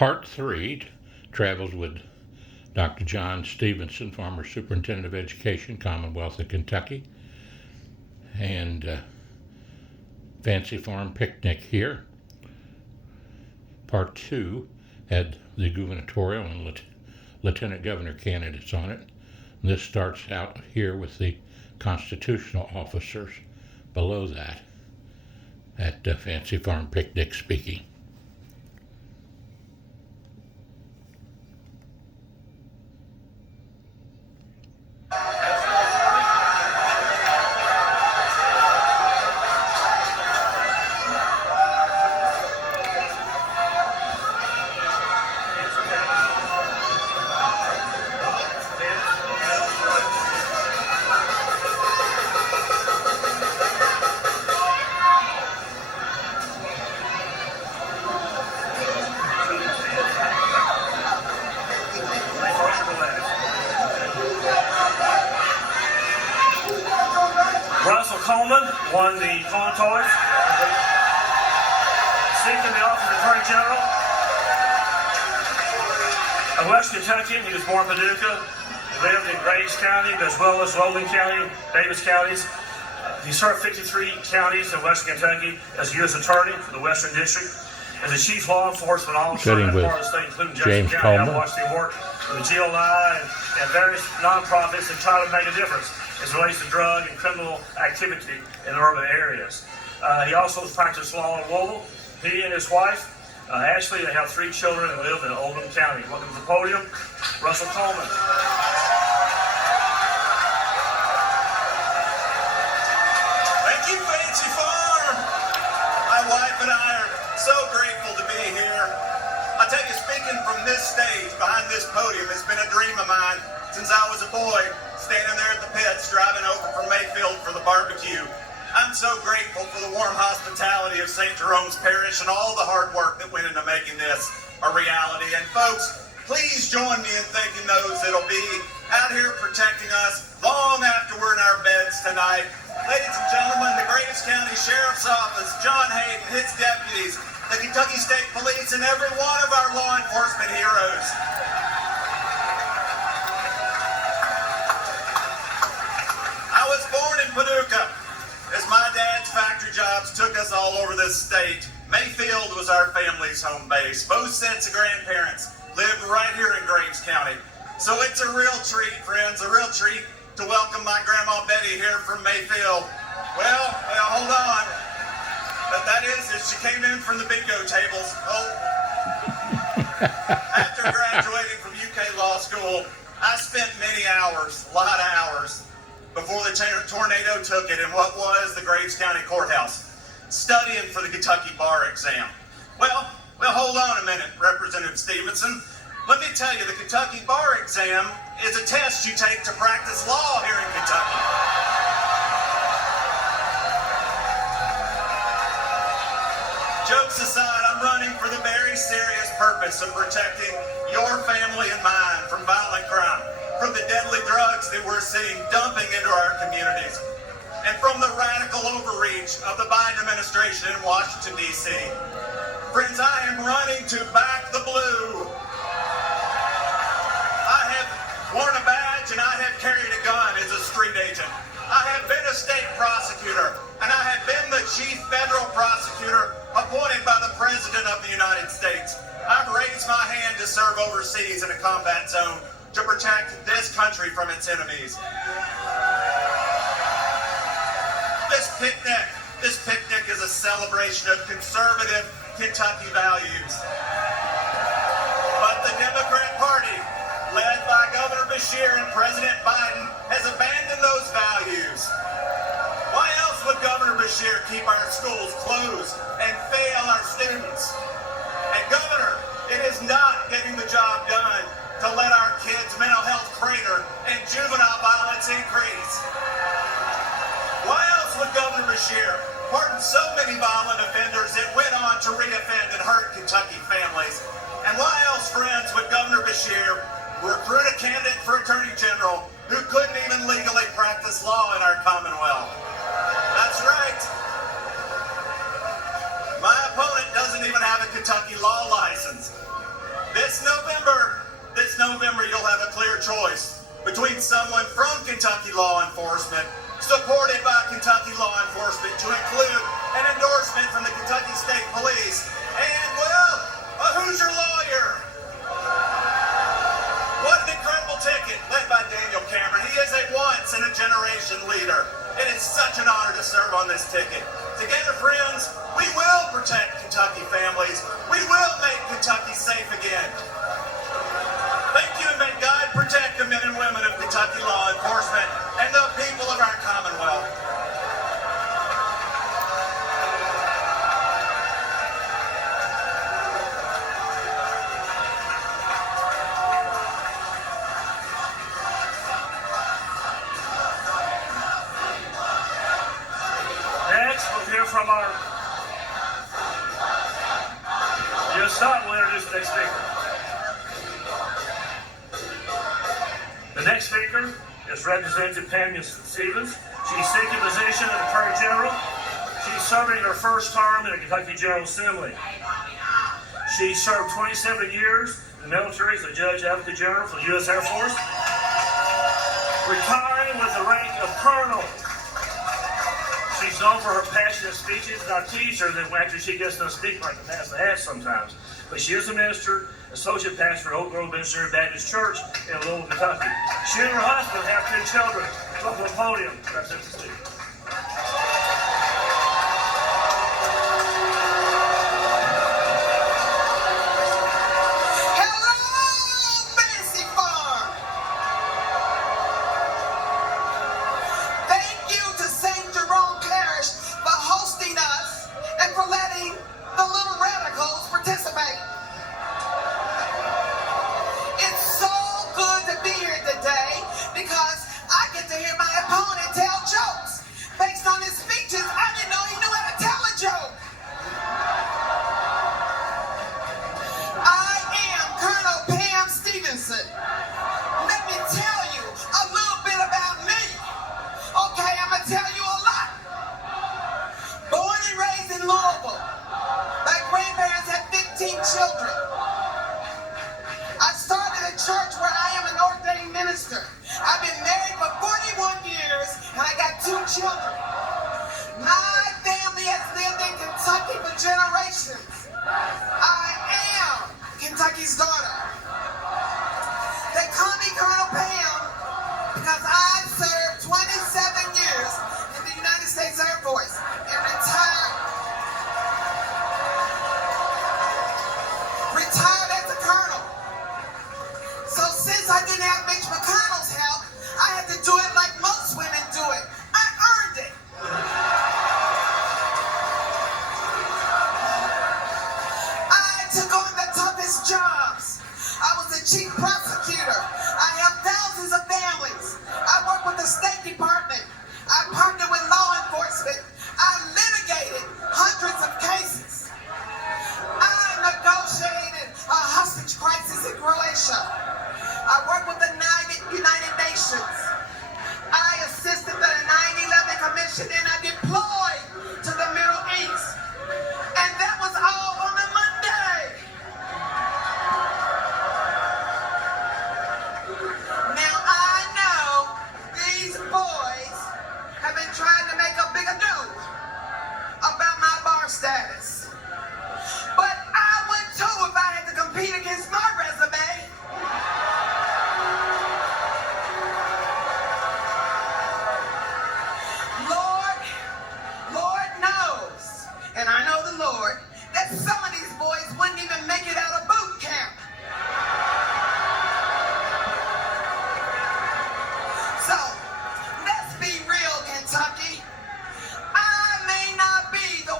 Part 3 travels with Dr. John Stephenson, former Superintendent of Education, Commonwealth of Kentucky, and Fancy Farm Picnic here. Part 2 had the gubernatorial and lieutenant governor candidates on it. And this starts out here with the constitutional officers below that at Fancy Farm Picnic speaking. Won the coin toss, seeking the office of Attorney General of West Kentucky. He was born in Paducah. He lived in Graves County as well as Logan County, Davis counties. He served 53 counties in West Kentucky as U.S. Attorney for the Western District. As the Chief Law Enforcement Officer in part of the state, including James County, I watched him work with the GLI and various nonprofits and try to make a difference as it relates to drug and criminal activity in urban areas. He also practiced law in Louisville. He and his wife, Ashley, they have 3 children and live in Oldham County. Welcome to the podium, Russell Coleman. Thank you, Fancy Farm. My wife and I are so grateful to be here. I tell you, speaking from this stage, behind this podium, it's been a dream of mine since I was a boy, standing there at the pits, driving over from Mayfield for the barbecue. I'm so grateful for the warm hospitality of St. Jerome's Parish and all the hard work that went into making this a reality. And folks, please join me in thanking those that'll be out here protecting us long after we're in our beds tonight. Ladies and gentlemen, the Graves County Sheriff's Office, John Hayden, his deputies, the Kentucky State Police, and every one of our law enforcement heroes. I was born in Paducah as my dad's factory jobs took us all over this state. Mayfield was our family's home base. Both sets of grandparents lived right here in Graves County. So it's a real treat, friends, a real treat to welcome my Grandma Betty here from Mayfield. Well, hold on. But that is she came in from the bingo tables. After graduating from UK Law School, I spent many hours, a lot of hours, before the tornado took it in what was the Graves County Courthouse, studying for the Kentucky bar exam. Well, hold on a minute, Representative Stephenson. Let me tell you, the Kentucky bar exam is a test you take to practice law here in Kentucky. Jokes aside, I'm running for the very serious purpose of protecting your family and mine from violent crime, from the deadly drugs that we're seeing dumping into our communities, and from the radical overreach of the Biden administration in Washington, D.C. Friends, I am running to back the blue. I have worn a badge and I have carried a gun as a street agent. I have been a state prosecutor, and I have been the chief federal prosecutor appointed by the President of the United States. I've raised my hand to serve overseas in a combat zone to protect this country from its enemies. This picnic is a celebration of conservative Kentucky values. But the Democrat Party, led by Governor Beshear and President Biden, has abandoned those values. Why else would Governor Beshear keep our schools closed and fail our students? And Governor, it is not getting the job done to let our kids' mental health crater and juvenile violence increase. Why else would Governor Beshear pardon so many violent offenders that went on to reoffend and hurt Kentucky families? And why else, friends, would Governor Beshear recruit a candidate for Attorney General who couldn't even legally practice law in our Commonwealth? That's right. My opponent doesn't even have a Kentucky law license. choice between someone from Kentucky law enforcement, supported by Kentucky law enforcement, to include an endorsement from the Kentucky State Police, and, well, a Hoosier lawyer. What an incredible ticket led by Daniel Cameron. He is a once-in-a-generation leader, and it's such an honor to serve on this ticket. Together, friends, we will protect Kentucky families. We will make Kentucky safe again. Thank you, and may God protect the men and women of Kentucky law enforcement and the people of our Commonwealth. Next, we'll hear from our JUST.A. We'll introduce the next speaker. The next speaker is Representative Pamela Stevens. She's seeking the position of Attorney General. She's serving her first term in the Kentucky General Assembly. She served 27 years in the military as a Judge Advocate General for the U.S. Air Force, retiring with the rank of Colonel. She's known for her passionate speeches, and I tease her that after she gets done speaking, like to pass the hat sometimes. But she is a minister, associate pastor at Oak Grove Missionary Baptist Church in Louisville, Kentucky. She and her husband have 2 children. Welcome to the podium, Representative Stevens. Stephenson. Let me tell you a little bit about me. Okay, I'm going to tell you a lot. Born and raised in Louisville. My grandparents had 15 children. I started a church where I am an ordained minister. I've been married for 41 years and I got 2 children. My family has lived in Kentucky for generations. I am Kentucky's daughter. They call me Colonel Pam because I served 27 years in the United States Air Force and retired as a colonel. So since I didn't have Mitch McConnell's help, I had to do it like most women do it. I earned it. I took on the toughest jobs. I was the chief prosecutor. I have thousands of families. I work with the State Department. I partnered with law enforcement. I litigated hundreds of cases. I negotiated a hostage crisis in Croatia. I worked with the United Nations. I assisted the 9/11 Commission and I deployed to the Middle East. And that was all on a Monday. Now I know these boys have been trying to make a big ado about my bar status. But I would too if I had to compete against my resume. Lord knows, and I know the Lord, that some of these boys wouldn't even make it out of boot camp. So, let's be real, Kentucky. I may not be the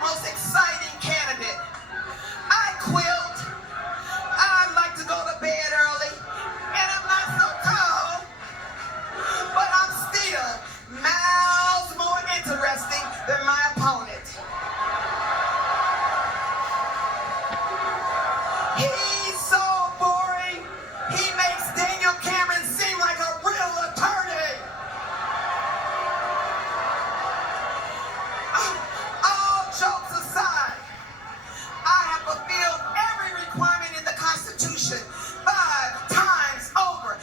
most exciting candidate. I quilt. I like to go to bed early, and I'm not so tall, but I'm still miles more interesting than my opponent. He's so boring, he makes Daniel Cameron seem like a real attorney. All jokes aside, I have fulfilled every requirement in the Constitution 5 times over,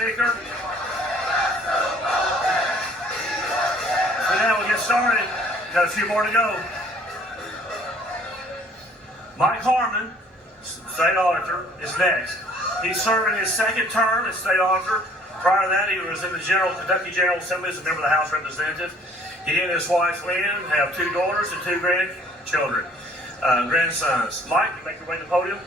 Speaker. So now we'll get started. Got a few more to go. Mike Harmon, State Auditor, is next. He's serving his second term as State Auditor. Prior to that, he was in the Kentucky General Assembly as a member of the House of Representatives. He and his wife, Lynn, have 2 daughters and 2 grandsons. Mike, you make your way to the podium.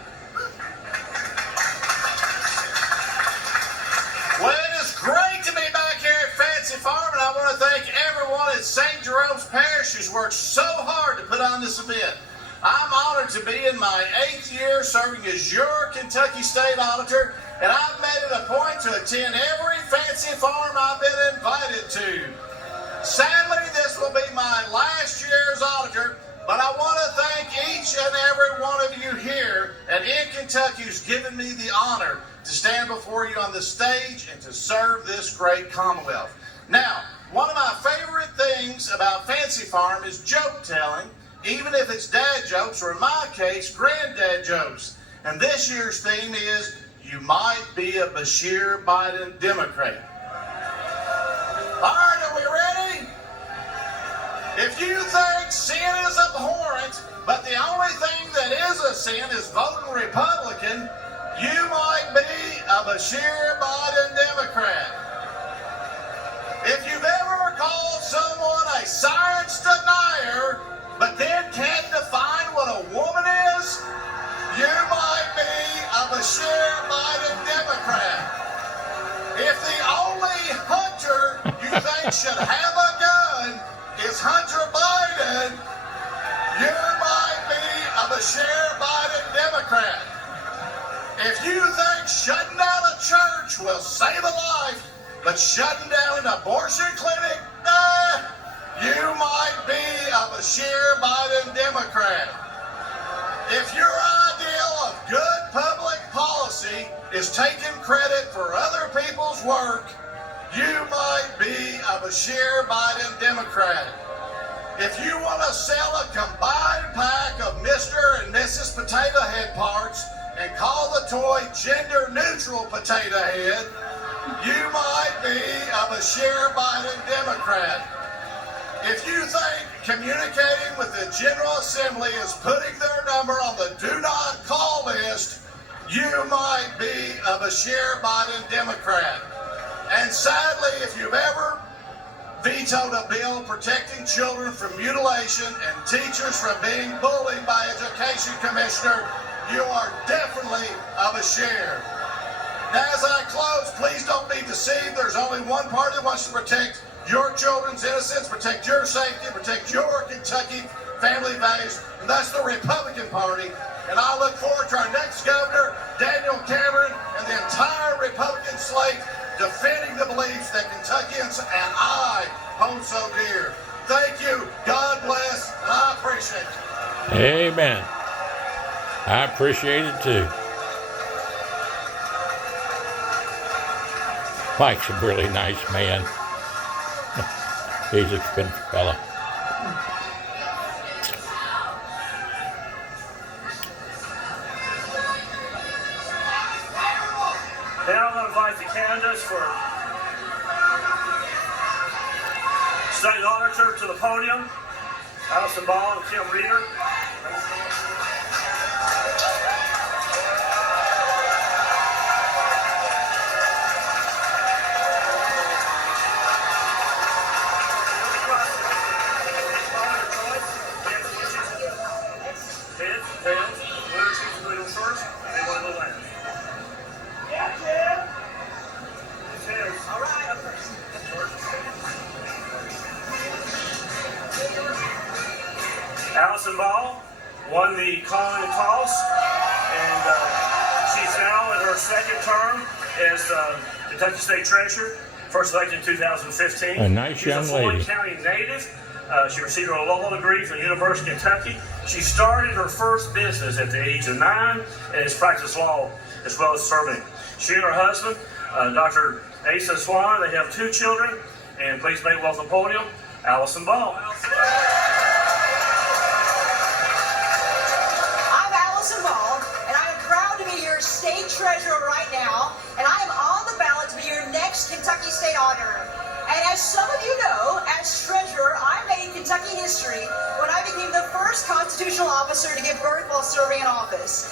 Well, it is great to be back here at Fancy Farm, and I want to thank everyone at St. Jerome's Parish who's worked so hard to put on this event. I'm honored to be in my 8th year serving as your Kentucky State Auditor, and I've made it a point to attend every Fancy Farm I've been invited to. Sadly, this will be my last year as auditor, but I want to thank each and every one of you here and in Kentucky who's given me the honor to stand before you on the stage and to serve this great Commonwealth. Now, one of my favorite things about Fancy Farm is joke telling, even if it's dad jokes, or in my case, granddad jokes. And this year's theme is, you might be a Beshear Biden Democrat. All right, are we ready? If you think sin is abhorrent, but the only thing that is a sin is voting Republican, you might be a Beshear Biden Democrat. If you've ever called someone a science denier, but then can't define what a woman is, you might be a Beshear Biden Democrat. If the only hunter you think should have a gun is Hunter Biden, you might be a Beshear Biden Democrat. If you think shutting down a church will save a life, but shutting down an abortion clinic, you might be a Beshear Biden Democrat. If your ideal of good public policy is taking credit for other people's work, you might be a Beshear Biden Democrat. If you want to sell a combined pack of Mr. and Mrs. Potato Head parts and call the toy gender-neutral potato head, you might be a Beshear Biden Democrat. If you think communicating with the General Assembly is putting their number on the do not call list, you might be a Beshear Biden Democrat. And sadly, if you've ever vetoed a bill protecting children from mutilation and teachers from being bullied by Education Commissioner, you are definitely a Beshear. Now, as I close, please don't be deceived. There's only one party that wants to protect your children's innocence, protect your safety, protect your Kentucky family values, and that's the Republican Party. And I look forward to our next governor, Daniel Cameron, and the entire Republican slate defending the beliefs that Kentuckians and I hold so dear. Thank you, God bless, and I appreciate it. Amen. I appreciate it too. Mike's a really nice man. He's a good fella. Now I'm going to invite the candidates for State Auditor to the podium. Allison Ball and Kim Reeder. Allison Ball won the coin toss, and she's now in her second term as Kentucky State Treasurer, first elected in 2015. A nice young lady. She's a Floyd County native. She received her law degree from the University of Kentucky. She started her first business at the age of 9 and has practiced law as well as serving. She and her husband, Dr. Asa Swan, they have 2 children, and please make welcome podium, Allison Ball. Ball, and I am proud to be your state treasurer right now, and I am on the ballot to be your next Kentucky State Auditor. And as some of you know, as treasurer, I made Kentucky history when I became the first constitutional officer to give birth while serving in office.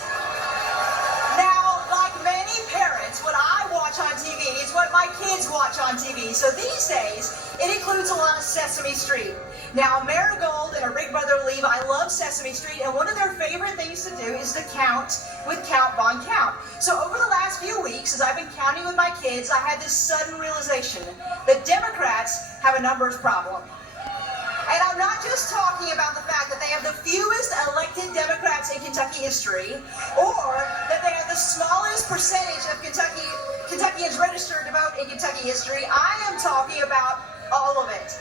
Now, like many parents, what I watch on TV is what my kids watch on TV. So these days, it includes a lot of Sesame Street. Now, Marigold and her big brother Levi, I love Sesame Street, and one of their favorite things to do is to count with Count Von Count. So over the last few weeks, as I've been counting with my kids, I had this sudden realization that Democrats have a numbers problem. And I'm not just talking about the fact that they have the fewest elected Democrats in Kentucky history, or that they have the smallest percentage of Kentuckians registered to vote in Kentucky history. I am talking about all of it.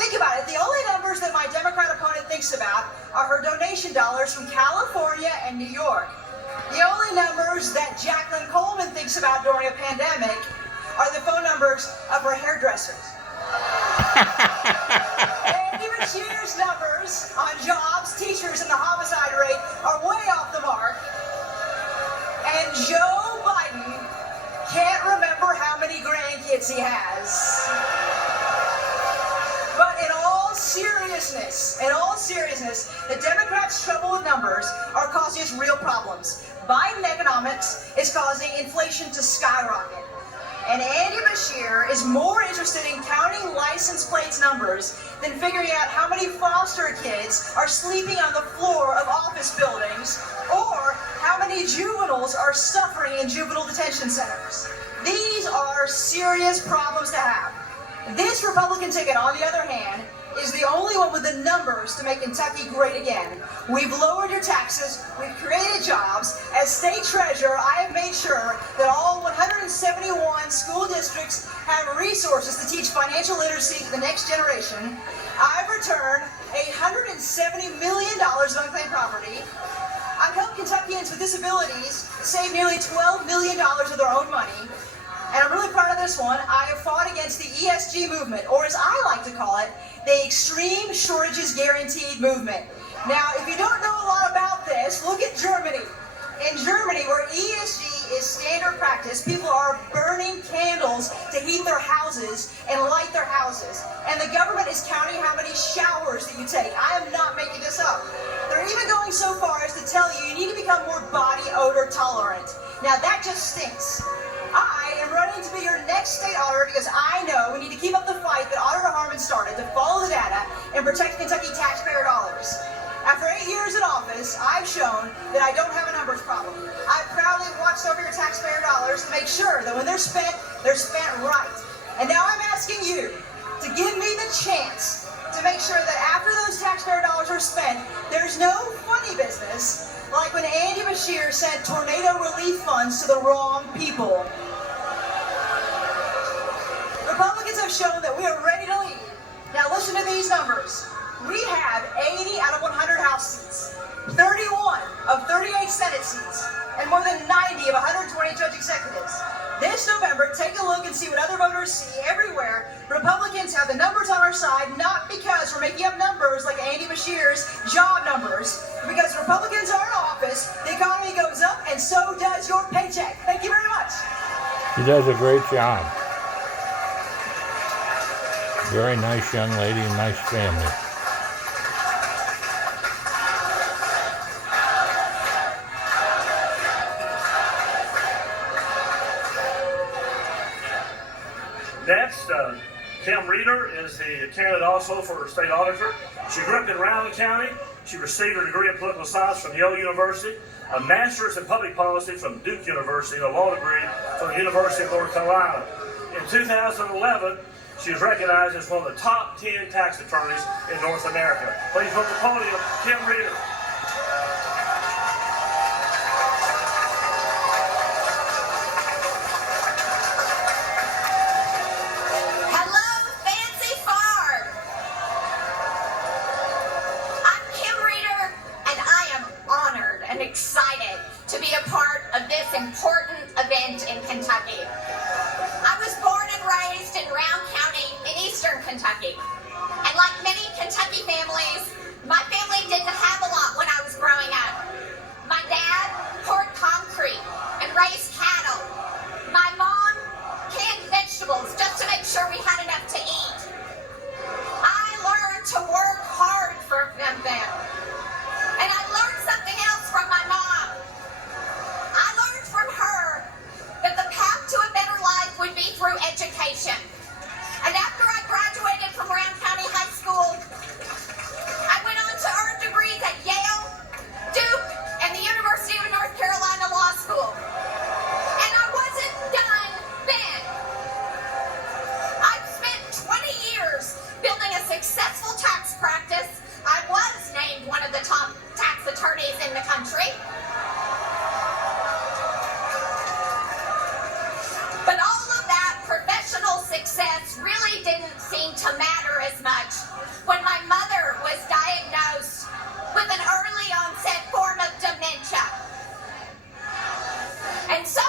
Think about it. The only numbers that my Democrat opponent thinks about are her donation dollars from California and New York. The only numbers that Jacqueline Coleman thinks about during a pandemic are the phone numbers of her hairdressers. Andy Beshear's numbers on jobs, teachers, and the homicide rate are way off the mark. And Joe Biden can't remember how many grandkids he has. But in all seriousness, the Democrats' trouble with numbers are causing us real problems. Biden economics is causing inflation to skyrocket. And Andy Beshear is more interested in counting license plates numbers than figuring out how many foster kids are sleeping on the floor of office buildings or how many juveniles are suffering in juvenile detention centers. These are serious problems to have. This Republican ticket, on the other hand, is the only one with the numbers to make Kentucky great again. We've lowered your taxes, we've created jobs. As state treasurer, I have made sure that all 171 school districts have resources to teach financial literacy to the next generation. I've returned $170 million of unclaimed property. I've helped Kentuckians with disabilities save nearly $12 million of their own money. And I'm really proud of this one. I have fought against the ESG movement, or as I like to call it, the Extreme Shortages Guaranteed movement. Now, if you don't know a lot about this, look at Germany. In Germany, where ESG is standard practice, people are burning candles to heat their houses and light their houses. And the government is counting how many showers that you take. I am not making this up. They're even going so far as to tell you need to become more body odor tolerant. Now, that just stinks. I am running to be your next state auditor because I know we need to keep up the fight that Auditor Harmon started to follow the data and protect Kentucky taxpayer dollars. After 8 years in office, I've shown that I don't have a numbers problem. I've proudly watched over your taxpayer dollars to make sure that when they're spent right. And now I'm asking you to give me the chance to make sure that after those taxpayer dollars are spent, there's no funny business like when Andy Beshear sent tornado relief funds to the wrong people. Republicans have shown that we are ready to lead. Now listen to these numbers. We have 80 out of 100 House seats, 31 of 38 Senate seats, and more than 90 of 120 judge executives. This November, take a look and see what other voters see everywhere. Republicans have the numbers on our side, not because we're making up numbers like Andy Beshear's job numbers, but because Republicans are in office, the economy goes up, and so does your paycheck. Thank you very much. She does a great job. Very nice young lady and nice family. Next, Kim Reeder is the candidate also for state auditor. She grew up in Rowan County. She received her degree in political science from Yale University, a master's in public policy from Duke University, and a law degree from the University of North Carolina. In 2011, she was recognized as one of the top 10 tax attorneys in North America. Please welcome to the podium, Kim Reeder. Excited to be a part of this important event in Kentucky. I was born and raised in Round County in eastern Kentucky. And like many Kentucky families, my family didn't have a lot when I was growing up. My dad poured concrete and raised cattle. My mom canned vegetables vegetables just to make sure we had enough to eat. I learned to work hard for them. And I learned something else from my mom. I learned from her that the path to a better life would be through education. And after I graduated from Brown County High School, I went on to earn degrees at Yale, Duke, and the University of North Carolina Law School. And I wasn't done then. I've spent 20 years building a successful tax practice. I was named one of the top tax attorneys in the country. But all of that professional success really didn't seem to matter as much when my mother was diagnosed with an early onset form of dementia. And so,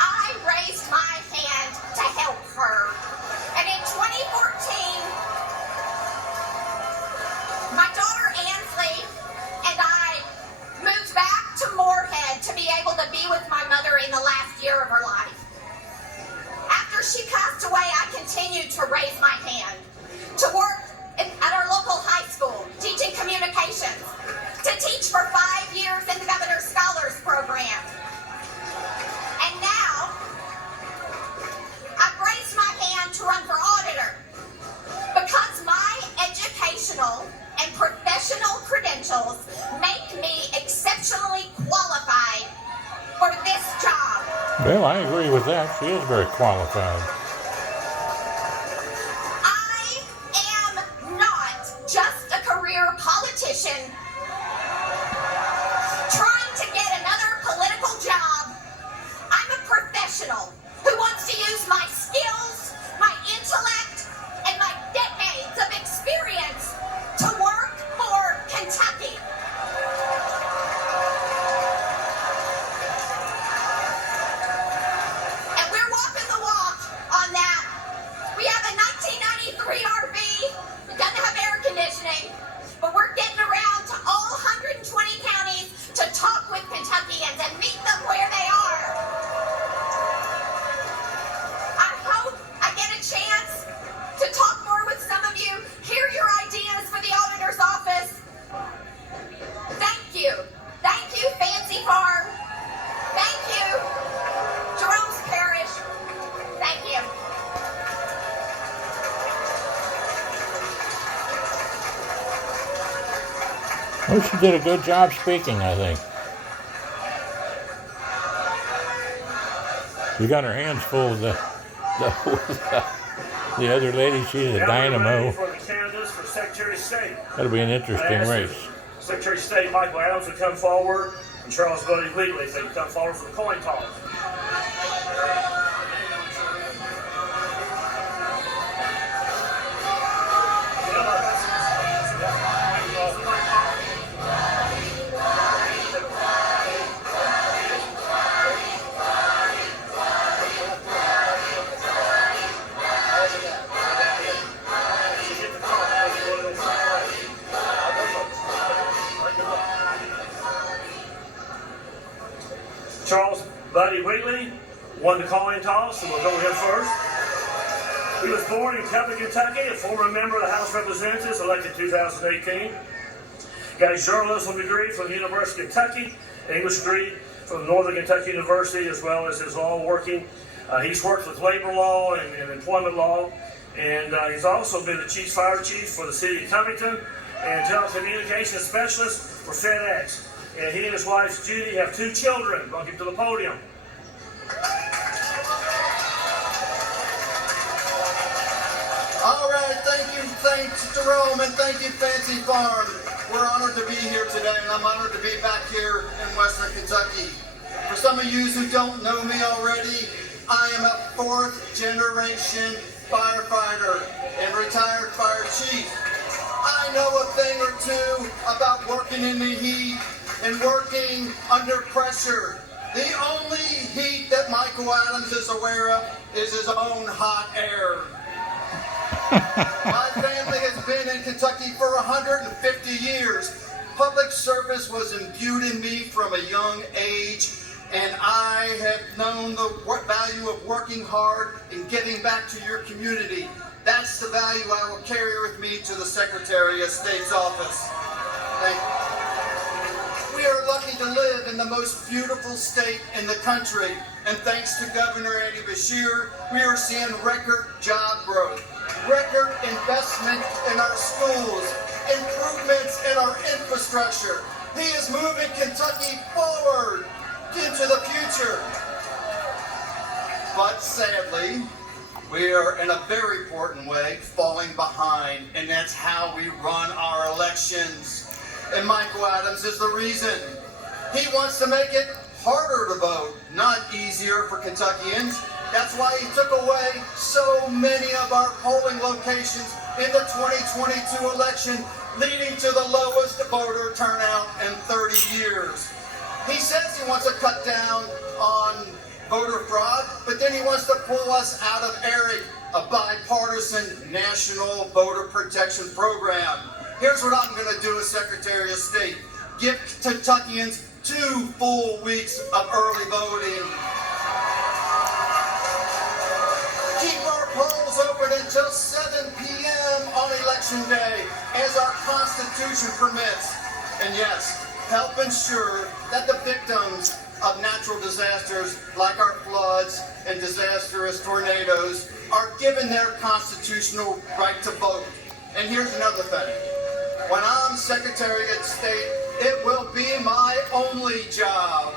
I raised my hand to help her. And in 2014, my daughter Ansley and I moved back to Moorhead to be able to be with my mother in the last year of her life. After she passed away, I continued to raise my hand, to work at our local high school, teaching communications, to teach for 5 years in the Governor's Scholars Program. And now, I've raised my hand to run for auditor because my educational and professional credentials make me exceptionally qualified for this job. Well, I agree with that. She is very qualified. I am not just a career politician trying to get another political job. I'm a professional who wants to use my skills, my intellect, and my decades of experience to work for Kentucky. And we're walking the walk on that. We have a 1993 RV. It doesn't have air conditioning, but we're getting around to all 120 counties to talk with Kentuckians and meet them where they are. I hope I get a chance to talk more with some of you, hear your ideas for the auditor's office. Thank you. Thank you, Fancy Farm. Thank you, Jerome's Parish. Thank you. Well, she did a good job speaking, I think. She got her hands full with the other lady. She's a Now we're dynamo. ready for the candidates for Secretary of State. That'll be an interesting race. Secretary of State Michael Adams would come forward, and Charles Buddy Wheatley, if they would come forward for the coin toss. Charles Buddy Wheatley won the coin toss, so we'll go with him first. He was born in Covington, Kentucky, a former member of the House of Representatives, elected 2018. Got his journalism degree from the University of Kentucky, English degree from Northern Kentucky University, as well as his law working. He's worked with labor law and employment law, and he's also been the fire chief for the city of Covington and telecommunications specialist for FedEx. And he and his wife, Judy, have 2 children. Welcome to the podium. All right, thanks Jerome, and thank you Fancy Farm. We're honored to be here today, and I'm honored to be back here in Western Kentucky. For some of you who don't know me already, I am a 4th generation firefighter and retired fire chief. I know a thing or two about working in the heat and working under pressure. The only heat that Michael Adams is aware of is his own hot air. My family has been in Kentucky for 150 years. Public service was imbued in me from a young age, and I have known the value of working working hard and giving back to your community. That's the value I will carry with me to the Secretary of State's office. Thank you. We are lucky to live in the most beautiful state in the country, and thanks to Governor Beshear, we are seeing record job growth, record investment in our schools, improvements in our infrastructure. He is moving Kentucky forward into the future. But sadly, we are in a very important way falling behind, and that's how we run our elections. And Michael Adams is the reason. He wants to make it harder to vote, not easier for Kentuckians. That's why he took away so many of our polling locations in the 2022 election, leading to the lowest voter turnout in 30 years. He says he wants to cut down on voter fraud, but then he wants to pull us out of ERIC, a bipartisan national voter protection program. Here's what I'm going to do as Secretary of State. Give Kentuckians 2 full weeks of early voting. Keep our polls open until 7 p.m. on Election Day, as our Constitution permits. And yes, help ensure that the victims of natural disasters like our floods and disastrous tornadoes are given their constitutional right to vote. And here's another thing. When I'm Secretary of State, it will be my only job.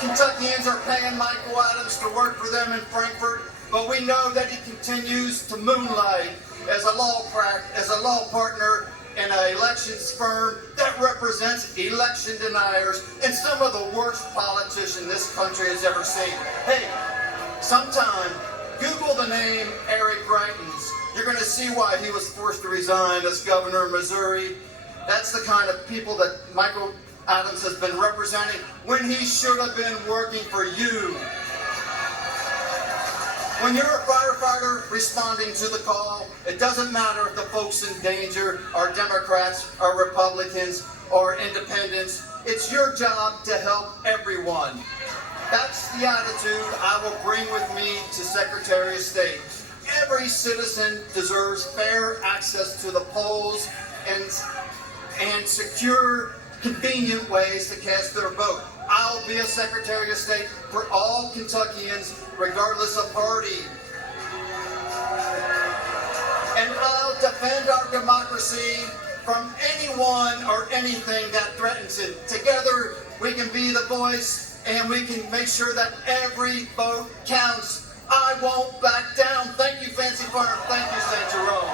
Kentuckians are paying Michael Adams to work for them in Frankfort, but we know that he continues to moonlight as a law partner in an elections firm that represents election deniers and some of the worst politicians this country has ever seen. Hey, sometime Google the name Eric Greitens. You're going to see why he was forced to resign as governor of Missouri. That's the kind of people that Michael Adams has been representing when he should have been working for you. When you're a firefighter responding to the call, it doesn't matter if the folks in danger are Democrats or Republicans or independents. It's your job to help everyone. That's the attitude I will bring with me to Secretary of State. Every citizen deserves fair access to the polls and secure, convenient ways to cast their vote. I'll be a Secretary of State for all Kentuckians, regardless of party. And I'll defend our democracy from anyone or anything that threatens it. Together, we can be the voice, and we can make sure that every vote counts. I won't back down. Thank you, Fancy Farm. Thank you, St. Jerome.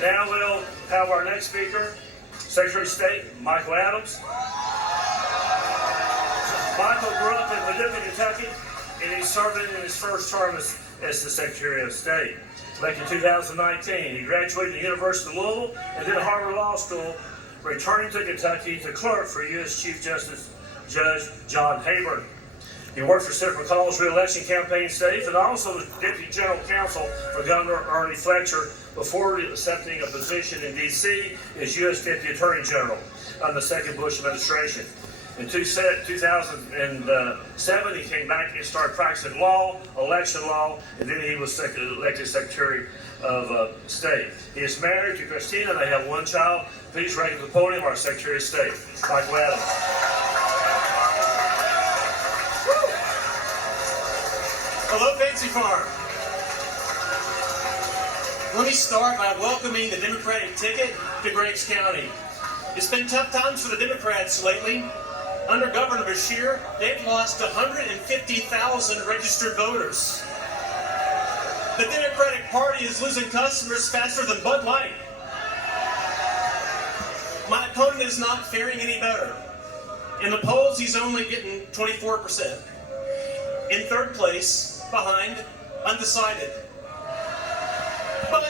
Now we'll have our next speaker, Secretary of State, Michael Adams. Michael grew up in Paducah, Kentucky, and he's serving in his first term as the Secretary of State. Back in 2019, he graduated from the University of Louisville and then Harvard Law School, returning to Kentucky to clerk for U.S. Chief Justice Judge John Hayburn. He worked for Senator McConnell's re-election campaign state and also was Deputy General Counsel for Governor Ernie Fletcher before accepting a position in D.C. as U.S. Deputy Attorney General under the second Bush administration. In 2007, he came back and started practicing law, election law, and then he was elected Secretary of State. He is married to Christina, and they have one child. Please raise the podium our Secretary of State, Michael Adams. Hello, Fancy Farm. Let me start by welcoming the Democratic ticket to Graves County. It's been tough times for the Democrats lately. Under Governor Beshear, they've lost 150,000 registered voters. The Democratic Party is losing customers faster than Bud Light. My opponent is not faring any better. In the polls, he's only getting 24%. In third place, behind undecided. But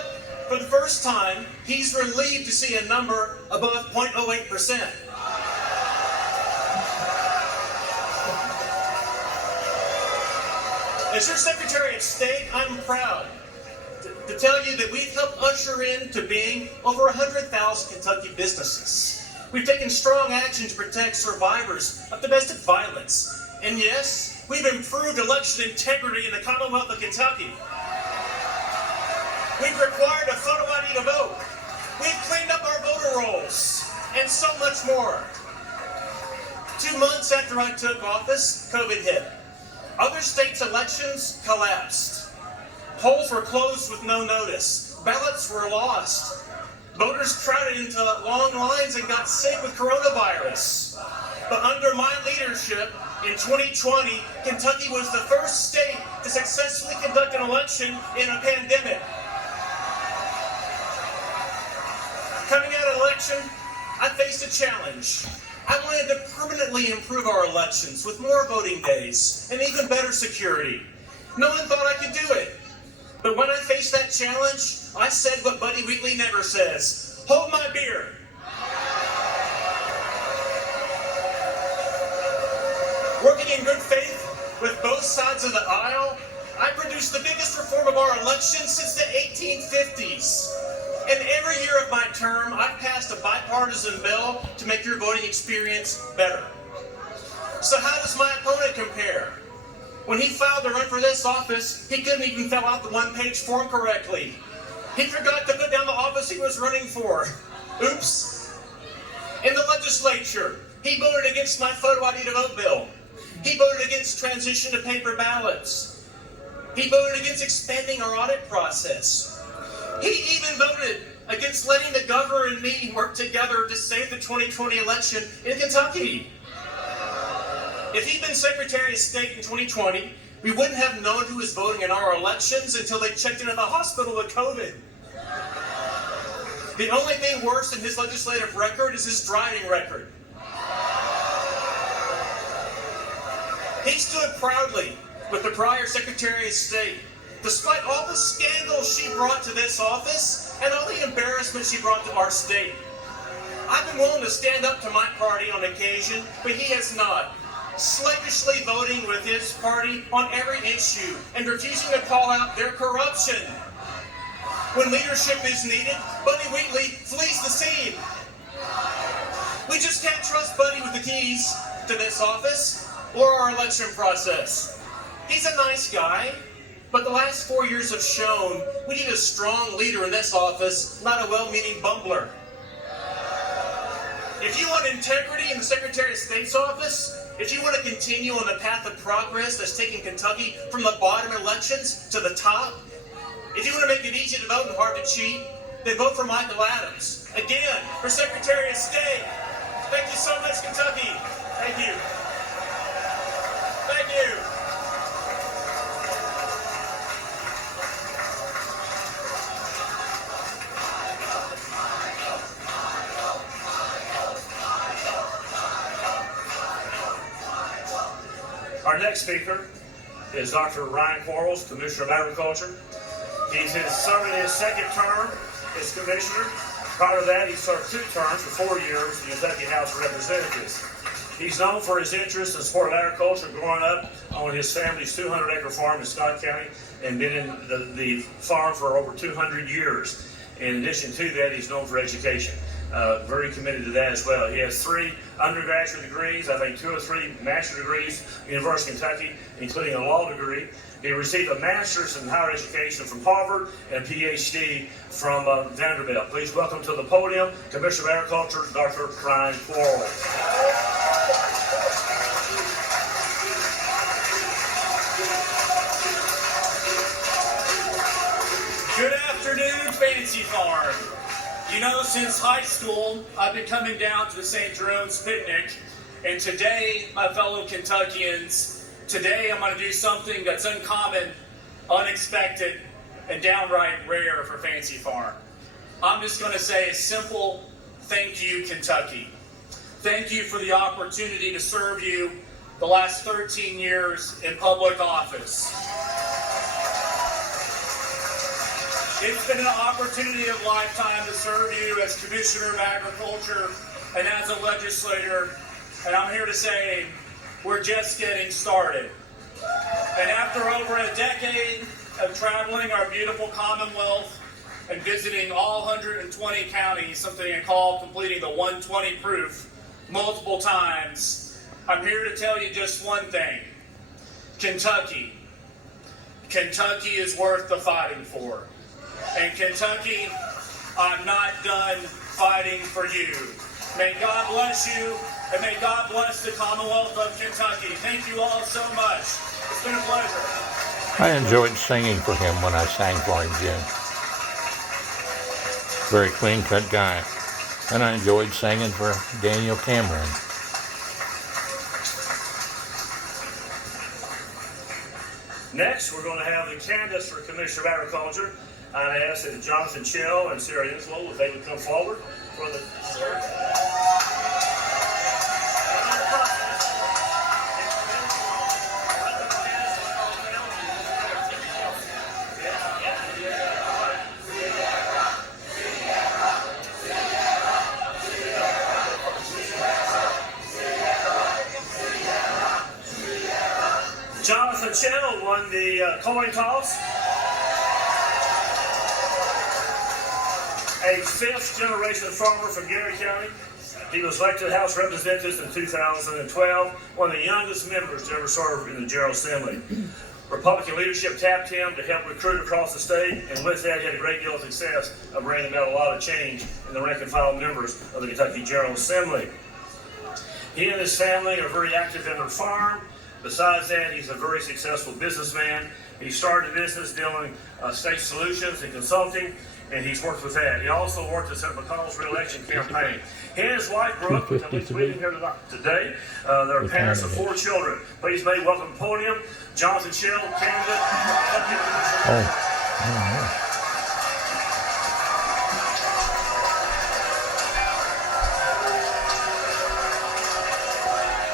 for the first time, he's relieved to see a number above 0.08%. As your Secretary of State, I'm proud to tell you that we've helped usher into being over 100,000 Kentucky businesses. We've taken strong action to protect survivors of domestic violence. And yes, we've improved election integrity in the Commonwealth of Kentucky. We've required a photo ID to vote. We've cleaned up our voter rolls, and so much more. 2 months after I took office, COVID hit. Other states' elections collapsed. Polls were closed with no notice. Ballots were lost. Voters crowded into long lines and got sick with coronavirus. But under my leadership, in 2020, Kentucky was the first state to successfully conduct an election in a pandemic. Coming out of election, I faced a challenge. I wanted to permanently improve our elections with more voting days and even better security. No one thought I could do it. But when I faced that challenge, I said what Buddy Wheatley never says: hold my beer. Working in good faith with both sides of the aisle, I produced the biggest reform of our election since the 1850s. And every year of my term, I've passed a bipartisan bill to make your voting experience better. So how does my opponent compare? When he filed to run for this office, he couldn't even fill out the one-page form correctly. He forgot to put down the office he was running for. Oops. In the legislature, he voted against my photo ID to vote bill. He voted against transition to paper ballots. He voted against expanding our audit process. He even voted against letting the governor and me work together to save the 2020 election in Kentucky. If he'd been Secretary of State in 2020, we wouldn't have known who was voting in our elections until they checked into the hospital with COVID. The only thing worse than his legislative record is his driving record. He stood proudly with the prior Secretary of State, despite all the scandals she brought to this office and all the embarrassment she brought to our state. I've been willing to stand up to my party on occasion, but he has not, slavishly voting with his party on every issue and refusing to call out their corruption. When leadership is needed, Buddy Wheatley flees the scene. We just can't trust Buddy with the keys to this office or our election process. He's a nice guy, but the last 4 years have shown we need a strong leader in this office, not a well-meaning bumbler. If you want integrity in the Secretary of State's office, if you want to continue on the path of progress that's taking Kentucky from the bottom elections to the top, if you want to make it easy to vote and hard to cheat, then vote for Michael Adams. Again, for Secretary of State. Thank you so much, Kentucky. Thank you. Thank you. Our next speaker is Dr. Ryan Quarles, Commissioner of Agriculture. He's serving his second term as Commissioner. Prior to that, he served 2 terms for 4 years in the Kentucky House of Representatives. He's known for his interest and support of agriculture, growing up on his family's 200-acre farm in Scott County and been in the farm for over 200 years. In addition to that, he's known for education. Very committed to that as well. He has 3 undergraduate degrees, I think 2 or 3 master's degrees at the University of Kentucky, including a law degree. He received a master's in higher education from Harvard and a PhD from Vanderbilt. Please welcome to the podium, Commissioner of Agriculture, Dr. Ryan Quarles. Good afternoon, Fancy Farm. You know, since high school, I've been coming down to the St. Jerome's picnic, and today, my fellow Kentuckians, today I'm going to do something that's uncommon, unexpected, and downright rare for Fancy Farm. I'm just going to say a simple thank you, Kentucky. Thank you for the opportunity to serve you the last 13 years in public office. It's been an opportunity of a lifetime to serve you as Commissioner of Agriculture and as a legislator, and I'm here to say we're just getting started. And after over a decade of traveling our beautiful Commonwealth and visiting all 120 counties, something I call completing the 120 proof multiple times, I'm here to tell you just one thing. Kentucky is worth the fighting for. And Kentucky, I'm not done fighting for you. May God bless you, and may God bless the Commonwealth of Kentucky. Thank you all so much. It's been a pleasure. I enjoyed singing for him when I sang for him, Jim. Very clean-cut guy. And I enjoyed singing for Daniel Cameron. Next, we're going to have the candidates for Commissioner of Agriculture. I'd ask that Jonathan Chell and Sarah Inslow, if they would come forward for the search. Jonathan Chell won the coin toss. A fifth-generation farmer from Gary County. He was elected House of Representatives in 2012, one of the youngest members to ever serve in the General Assembly. Republican leadership tapped him to help recruit across the state, and with that, he had a great deal of success of bringing about a lot of change in the rank and file members of the Kentucky General Assembly. He and his family are very active in their farm. Besides that, he's a very successful businessman. He started a business dealing state solutions and consulting, and he's worked with that. He also worked at Senator McConnell's re-election campaign. He and his wife, Brooke, which I'm with him here today, they're parents of 4 children. Please may welcome to the podium Jonathan Chell, candidate.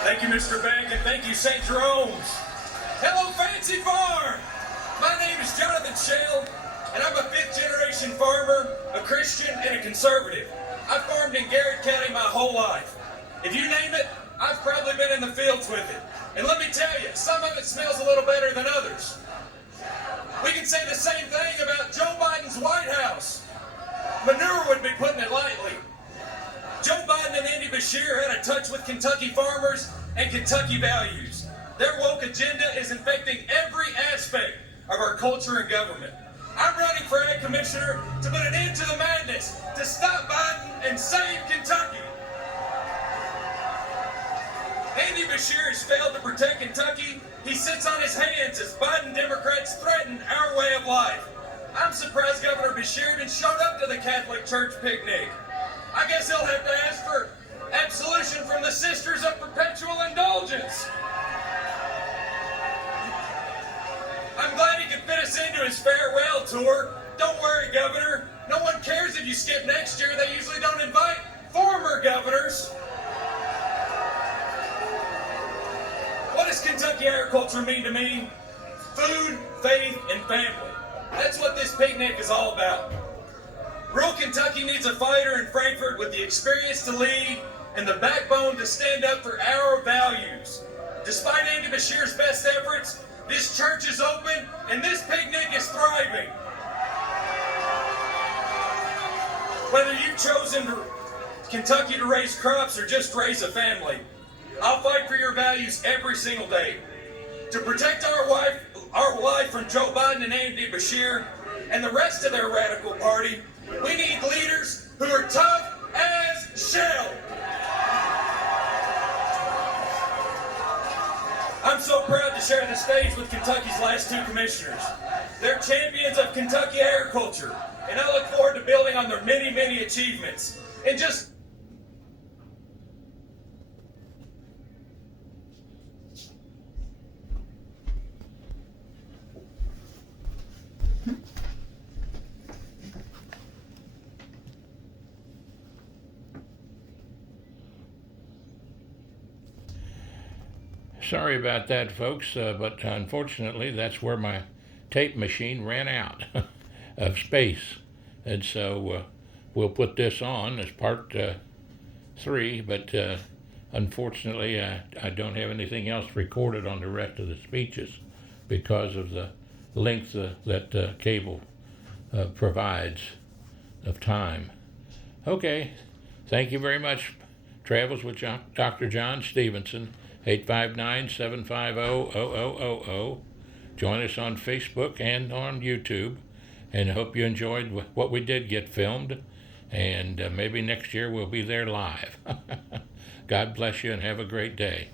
Thank you, Mr. Bank, and thank you, St. Jerome's. Hello, Fancy Farm! My name is Jonathan Chell, and I'm a 5th-generation farmer, a Christian, and a conservative. I've farmed in Garrett County my whole life. If you name it, I've probably been in the fields with it. And let me tell you, some of it smells a little better than others. We can say the same thing about Joe Biden's White House. Manure would be putting it lightly. Joe Biden and Andy Beshear had a touch with Kentucky farmers and Kentucky values. Their woke agenda is infecting every aspect of our culture and government. I'm running for Ag Commissioner to put an end to the madness, to stop Biden and save Kentucky. Andy Beshear has failed to protect Kentucky. He sits on his hands as Biden Democrats threaten our way of life. I'm surprised Governor Beshear didn't show up to the Catholic Church picnic. I guess he'll have to ask for absolution from the Sisters of Perpetual Indulgence. I'm glad he could fit us into his farewell tour. Don't worry, Governor. No one cares if you skip next year. They usually don't invite former governors. What does Kentucky agriculture mean to me? Food, faith, and family. That's what this picnic is all about. Rural Kentucky needs a fighter in Frankfort with the experience to lead and the backbone to stand up for our values. Despite Andy Beshear's best efforts, this church is open and this picnic is thriving. Whether you've chosen Kentucky to raise crops or just raise a family, I'll fight for your values every single day. To protect our life from Joe Biden and Andy Beshear and the rest of their radical party, we need leaders who are tough as shell. I'm so proud to share the stage with Kentucky's last 2 commissioners. They're champions of Kentucky agriculture, and I look forward to building on their many, many achievements. And just Sorry about that, folks, but unfortunately that's where my tape machine ran out of space. And so we'll put this on as part 3, but unfortunately I don't have anything else recorded on the rest of the speeches because of the length that cable provides of time. Okay, thank you very much. Travels with Dr. John Stephenson, 859-750-0000. Join us on Facebook and on YouTube, and I hope you enjoyed what we did get filmed, and maybe next year we'll be there live. God bless you and have a great day.